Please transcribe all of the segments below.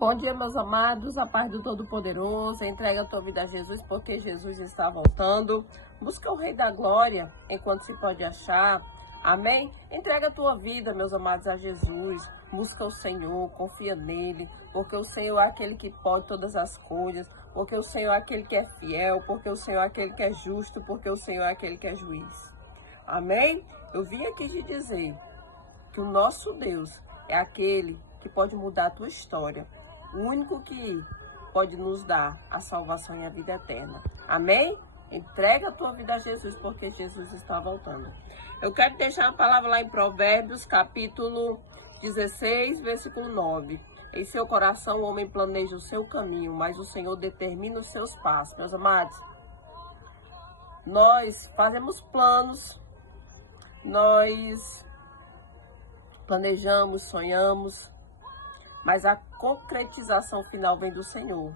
Bom dia, meus amados, a paz do Todo-Poderoso. Entrega a tua vida a Jesus, porque Jesus está voltando. Busca o Rei da Glória enquanto se pode achar. Amém? Entrega a tua vida, meus amados, a Jesus. Busca o Senhor, confia nele, porque o Senhor é aquele que pode todas as coisas, porque o Senhor é aquele que é fiel, porque o Senhor é aquele que é justo, porque o Senhor é aquele que é juiz. Amém? Eu vim aqui te dizer que o nosso Deus é aquele que pode mudar a tua história. O único que pode nos dar a salvação e a vida eterna. Amém? Entrega a tua vida a Jesus, porque Jesus está voltando. Eu quero deixar uma palavra lá em Provérbios, capítulo 16, versículo 9. Em seu coração o homem planeja o seu caminho, mas o Senhor determina os seus passos. Meus amados, nós fazemos planos, nós planejamos, sonhamos, mas a concretização final vem do Senhor.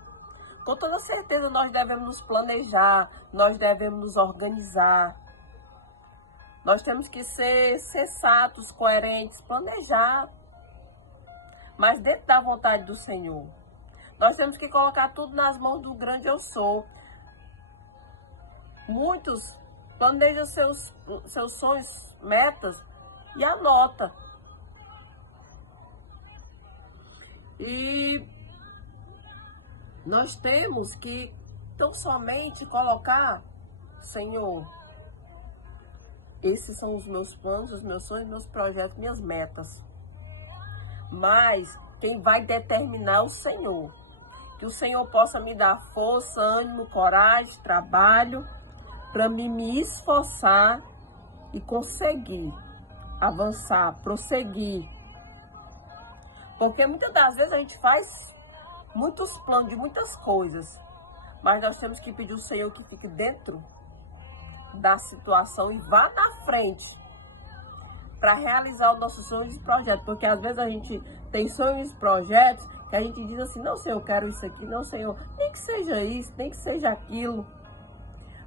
Com toda certeza nós devemos nos planejar, nós devemos nos organizar. Nós temos que ser sensatos, coerentes, planejar, mas dentro da vontade do Senhor. Nós temos que colocar tudo nas mãos do grande eu sou. Muitos planejam seus sonhos, metas e anota. E nós temos que tão somente colocar, Senhor, esses são os meus planos, os meus sonhos, meus projetos, minhas metas. Mas quem vai determinar é o Senhor. Que o Senhor possa me dar força, ânimo, coragem, trabalho, para me esforçar e conseguir avançar, prosseguir. Porque muitas das vezes a gente faz muitos planos de muitas coisas, mas nós temos que pedir ao Senhor que fique dentro da situação e vá na frente para realizar os nossos sonhos e projetos. Porque às vezes a gente tem sonhos e projetos que a gente diz assim, não, Senhor, eu quero isso aqui, não, Senhor, nem que seja isso, nem que seja aquilo.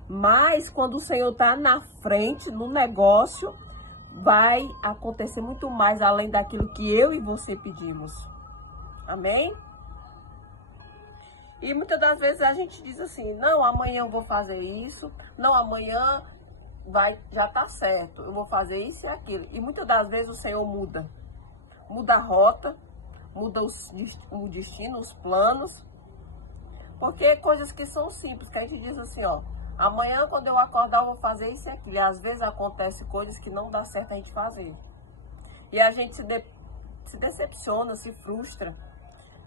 Mas quando o Senhor está na frente, no negócio, vai acontecer muito mais além daquilo que eu e você pedimos. Amém? E muitas das vezes a gente diz assim, não, amanhã eu vou fazer isso, não, amanhã já tá certo, eu vou fazer isso e aquilo. E muitas das vezes o Senhor muda a rota, muda o destino, os planos, porque coisas que são simples, que a gente diz assim, ó, amanhã quando eu acordar eu vou fazer isso e aquilo. E às vezes acontece coisas que não dá certo a gente fazer. E a gente se decepciona, se frustra,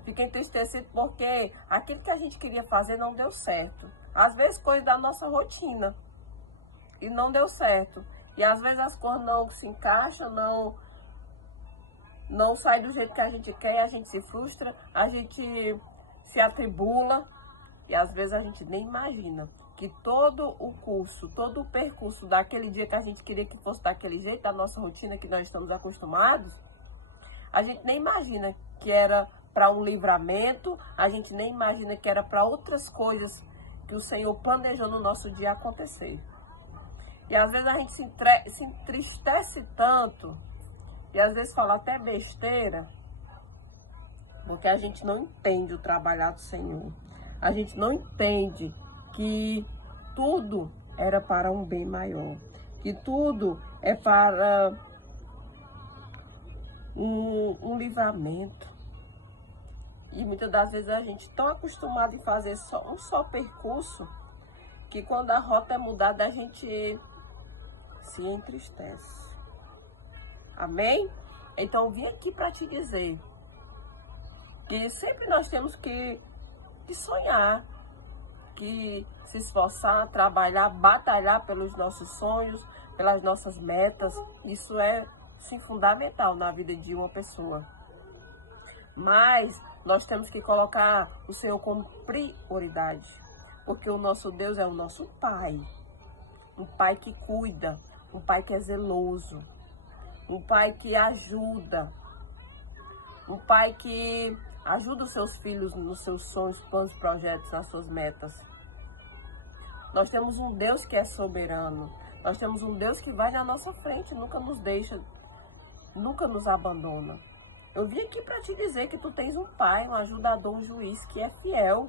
fica entristecido porque aquilo que a gente queria fazer não deu certo. Às vezes coisa da nossa rotina e não deu certo. E às vezes as coisas não se encaixam, não sai do jeito que a gente quer, a gente se frustra, a gente se atribula e às vezes a gente nem imagina que todo o curso, todo o percurso daquele dia que a gente queria que fosse daquele jeito, da nossa rotina que nós estamos acostumados, a gente nem imagina que era para um livramento, a gente nem imagina que era para outras coisas que o Senhor planejou no nosso dia acontecer. E às vezes a gente se entristece tanto, e às vezes fala até besteira, porque a gente não entende o trabalhar do Senhor. A gente não entende que tudo era para um bem maior, que tudo é para um livramento. E muitas das vezes a gente tão acostumado em fazer um só percurso, que quando a rota é mudada a gente se entristece. Amém? Então eu vim aqui para te dizer que sempre nós temos que sonhar, que se esforçar, trabalhar, batalhar pelos nossos sonhos, pelas nossas metas. Isso é, sim, fundamental na vida de uma pessoa. Mas nós temos que colocar o Senhor como prioridade, porque o nosso Deus é o nosso Pai. Um Pai que cuida, um Pai que é zeloso, um Pai que ajuda, um Pai que ajuda os seus filhos nos seus sonhos, planos, projetos, nas suas metas. Nós temos um Deus que é soberano. Nós temos um Deus que vai na nossa frente, nunca nos deixa, nunca nos abandona. Eu vim aqui para te dizer que tu tens um pai, um ajudador, um juiz que é fiel,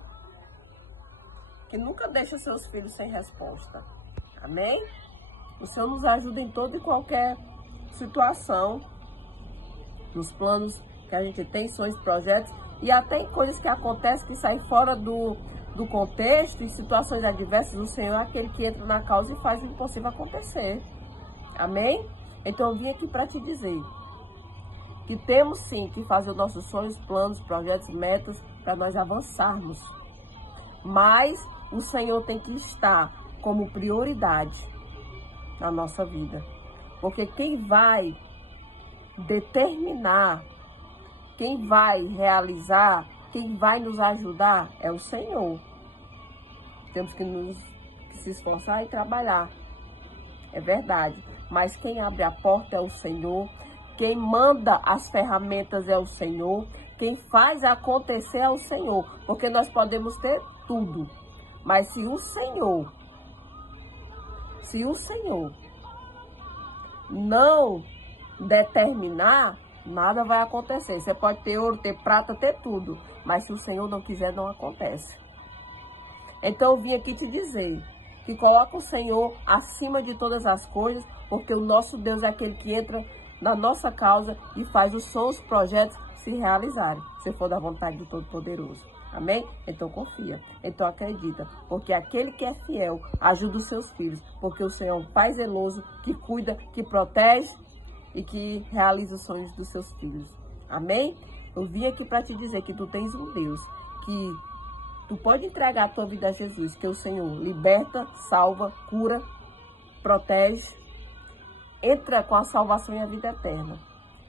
que nunca deixa seus filhos sem resposta. Amém? O Senhor nos ajuda em toda e qualquer situação, nos planos que a gente tem, sonhos, projetos, e até em coisas que acontecem que saem fora do contexto, em situações adversas. O Senhor é aquele que entra na causa e faz o impossível acontecer. Amém? Então eu vim aqui para te dizer que temos sim que fazer os nossos sonhos, planos, projetos, metas, para nós avançarmos. Mas o Senhor tem que estar como prioridade na nossa vida. Porque quem vai determinar, quem vai realizar, quem vai nos ajudar é o Senhor. Temos que se esforçar e trabalhar. É verdade. Mas quem abre a porta é o Senhor. Quem manda as ferramentas é o Senhor. Quem faz acontecer é o Senhor. Porque nós podemos ter tudo. Mas se o Senhor não determinar, nada vai acontecer. Você pode ter ouro, ter prata, ter tudo. Mas se o Senhor não quiser, não acontece. Então eu vim aqui te dizer que coloca o Senhor acima de todas as coisas, porque o nosso Deus é aquele que entra na nossa causa e faz os seus projetos se realizarem, se for da vontade do Todo-Poderoso. Amém? Então confia, então acredita, porque aquele que é fiel ajuda os seus filhos, porque o Senhor é um pai zeloso que cuida, que protege e que realiza os sonhos dos seus filhos. Amém? Eu vim aqui para te dizer que tu tens um Deus, que tu pode entregar a tua vida a Jesus, que o Senhor liberta, salva, cura, protege, entra com a salvação e a vida eterna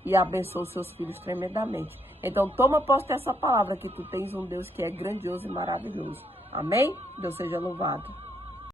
e abençoa os seus filhos tremendamente. Então toma posse dessa palavra, que tu tens um Deus que é grandioso e maravilhoso. Amém? Deus seja louvado.